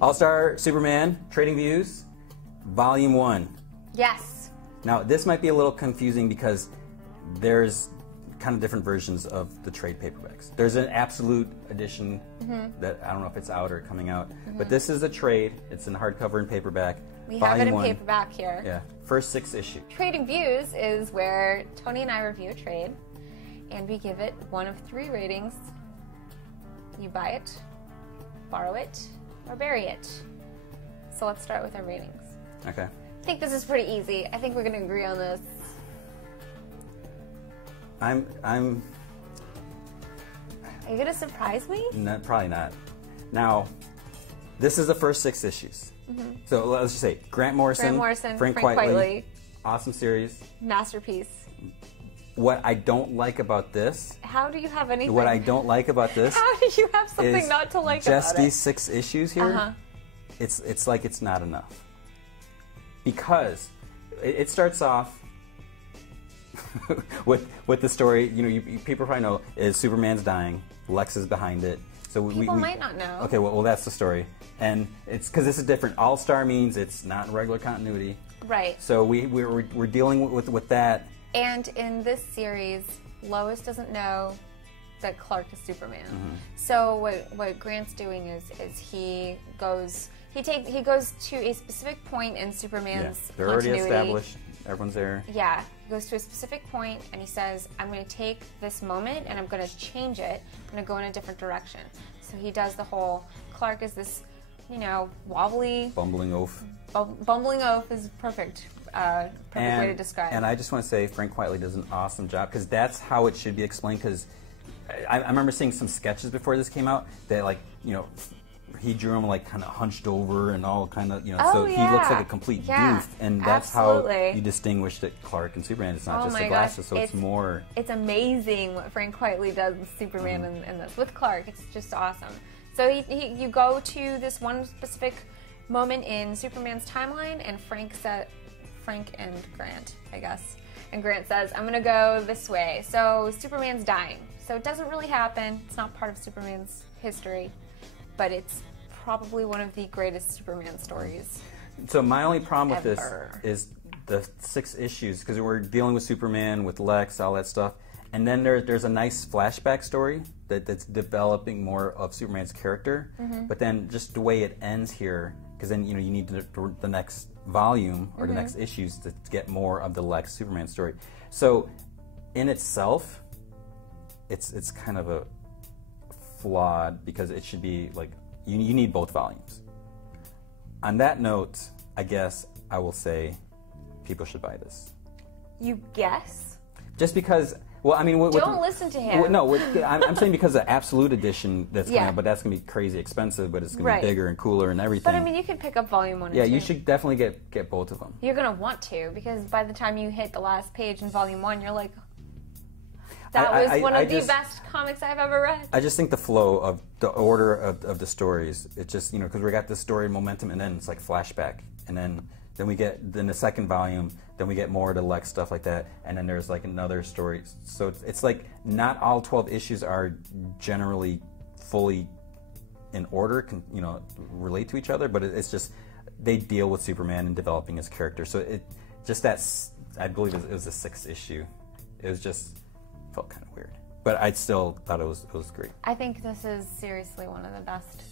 All-Star Superman, Trading Views, Volume 1. Yes. Now, this might be a little confusing because there's kind of different versions of the trade paperbacks. There's an absolute edition that I don't know if it's out or coming out, but this is a trade. It's in hardcover and paperback. We have it in 1. paperback here. Yeah, first 6 issue. Trading Views is where Tony and I review a trade, and we give it 1 of 3 ratings. You buy it, borrow it, or bury it. So let's start with our ratings. Okay. I think this is pretty easy. I think we're going to agree on this. I'm Are you going to surprise me? probably not. Now, this is the first 6 issues. So let's just say Grant Morrison, Frank Quitely, awesome series. Masterpiece. What I don't like about this, How do you have anything? what I don't like about this How do you have something is not to like just about these it? 6 issues here. It's like it's not enough because it starts off with the story. You know, people probably know is Superman's dying. Lex is behind it. So People might not know. Okay, well that's the story, and it's because this is different. All-Star means it's not in regular continuity. Right. So we're dealing with that. And in this series, Lois doesn't know that Clark is Superman. So what Grant's doing is he goes to a specific point in Superman's They're already continuity. established. Everyone's there. Yeah, he goes to a specific point and he says, I'm going to take this moment and I'm going to change it. I'm going to go in a different direction. So he does the whole, Clark is this, you know, wobbly, Bumbling oaf. bumbling oaf is perfect. Perfect way to describe it. And I just want to say Frank Quitely does an awesome job because that's how it should be explained. Because I remember seeing some sketches before this came out that, like, you know, he drew him like kind of hunched over and all kind of, you know, so he looks like a complete goof, and that's how you distinguish that Clark and Superman. It's not just the glasses, so it's more. It's amazing what Frank Quitely does with Superman and this with Clark. It's just awesome. So you go to this one specific moment in Superman's timeline, and Frank and Grant, I guess, and Grant says, "I'm gonna go this way." So Superman's dying. So it doesn't really happen. It's not part of Superman's history, but it's probably one of the greatest Superman stories. So my only problem with ever. this is the 6 issues, because we're dealing with Superman, with Lex, all that stuff, and then there's a nice flashback story that's developing more of Superman's character. But then just the way it ends here, because then you need the next volume or the next issues to get more of the Lex Superman story. So in itself, it's kind of a flawed, because it should be like you need both volumes. On that note, I guess I will say people should buy this. You guess? Just because, well, I mean, Don't listen to him. No, I'm saying because the Absolute Edition that's coming out, but that's going to be crazy expensive, but it's going to be bigger and cooler and everything. But I mean, you could pick up volume 1 and 2. Yeah, you should definitely get both of them. You're going to want to, because by the time you hit the last page in volume 1, you're like, that was one of the best comics I've ever read. I just think the flow of the order of the stories, it just, because we got this story momentum, and then it's like flashback, and then we get in the second volume, then we get more of the Lex stuff like that, and then there's like another story. So it's like not all 12 issues are generally fully in order, relate to each other, but it's just they deal with Superman and developing his character. So I believe it was the 6th issue. It was just felt kind of weird, but I still thought it was great. I think this is seriously one of the best.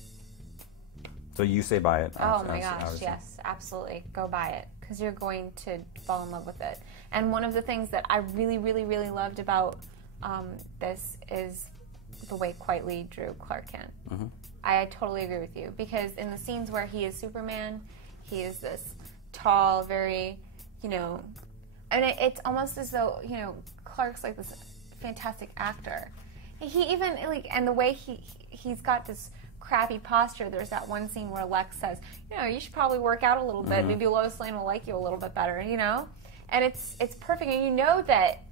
So you say buy it. Oh my gosh, yes, absolutely. Go buy it, because you're going to fall in love with it. And one of the things that I really, really, really loved about this is the way Quitely drew Clark Kent. I totally agree with you, because in the scenes where he is Superman, he is this tall, very, and it's almost as though, Clark's like this fantastic actor. He even, and the way he's got this crappy posture. There's that one scene where Lex says, you should probably work out a little bit. Maybe Lois Lane will like you a little bit better, And it's perfect. And you know that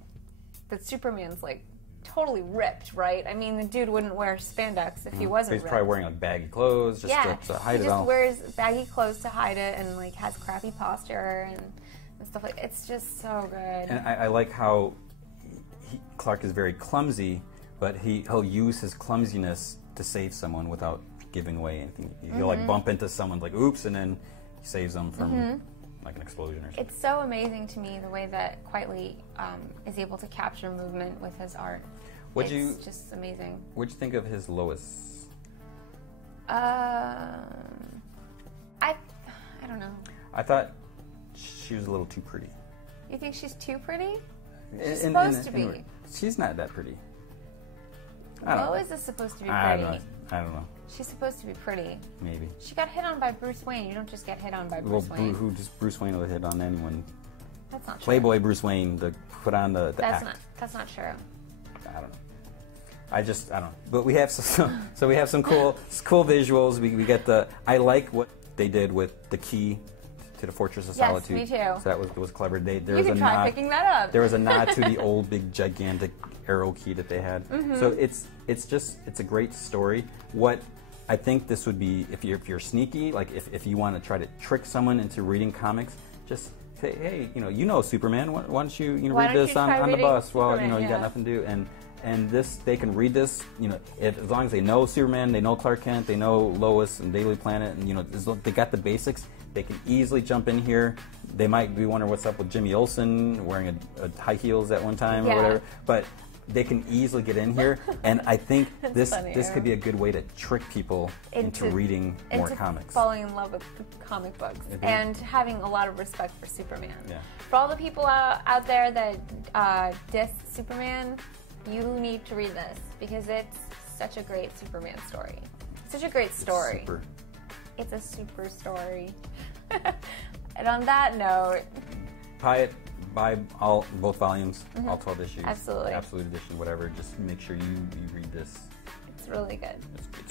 Superman's like totally ripped, right? I mean, the dude wouldn't wear spandex if he wasn't ripped. He's probably wearing like baggy clothes just to hide it all. He just wears baggy clothes to hide it, and like has crappy posture and stuff like. It's just so good. And I like how Clark is very clumsy, but he'll use his clumsiness to save someone without giving away anything. He'll like bump into someone, like oops, and then he saves them from like an explosion or something. It's so amazing to me the way that Quitely is able to capture movement with his art. It's just amazing. What'd you think of his Lois? I don't know. I thought she was a little too pretty. You think she's too pretty? She's supposed to be. She's not that pretty. Lois is supposed to be pretty. I don't know. She's supposed to be pretty. Maybe. She got hit on by Bruce Wayne. You don't just get hit on by Bruce Wayne. Bruce Wayne will hit on anyone. That's not true. Playboy Bruce Wayne, put on the act. That's not true. I don't know. I don't know. But we have so we have some cool visuals. We get I like what they did with the key to the Fortress of Solitude. Yes, me too. So that was clever. You can try picking that up. There was a nod to the old big gigantic arrow key that they had. So it's a great story. What I think this would be if you're sneaky, like if you want to try to trick someone into reading comics, just say, hey, you know Superman. Why don't you read this on the bus? Superman, Well, you got nothing to do and this, they can read this, as long as they know Superman, they know Clark Kent, they know Lois and Daily Planet, and they got the basics. They can easily jump in here. They might be wondering what's up with Jimmy Olsen wearing a high heels at one time or whatever, but they can easily get in here. And I think this could be a good way to trick people into reading more comics, falling in love with comic books, and having a lot of respect for Superman. Yeah. For all the people out there that diss Superman, you need to read this because it's such a great Superman story. Such a great story. It's a super story. And on that note, buy both volumes, all 12 issues. Absolutely. Absolute edition, whatever. Just make sure you read this. It's really good. It's good.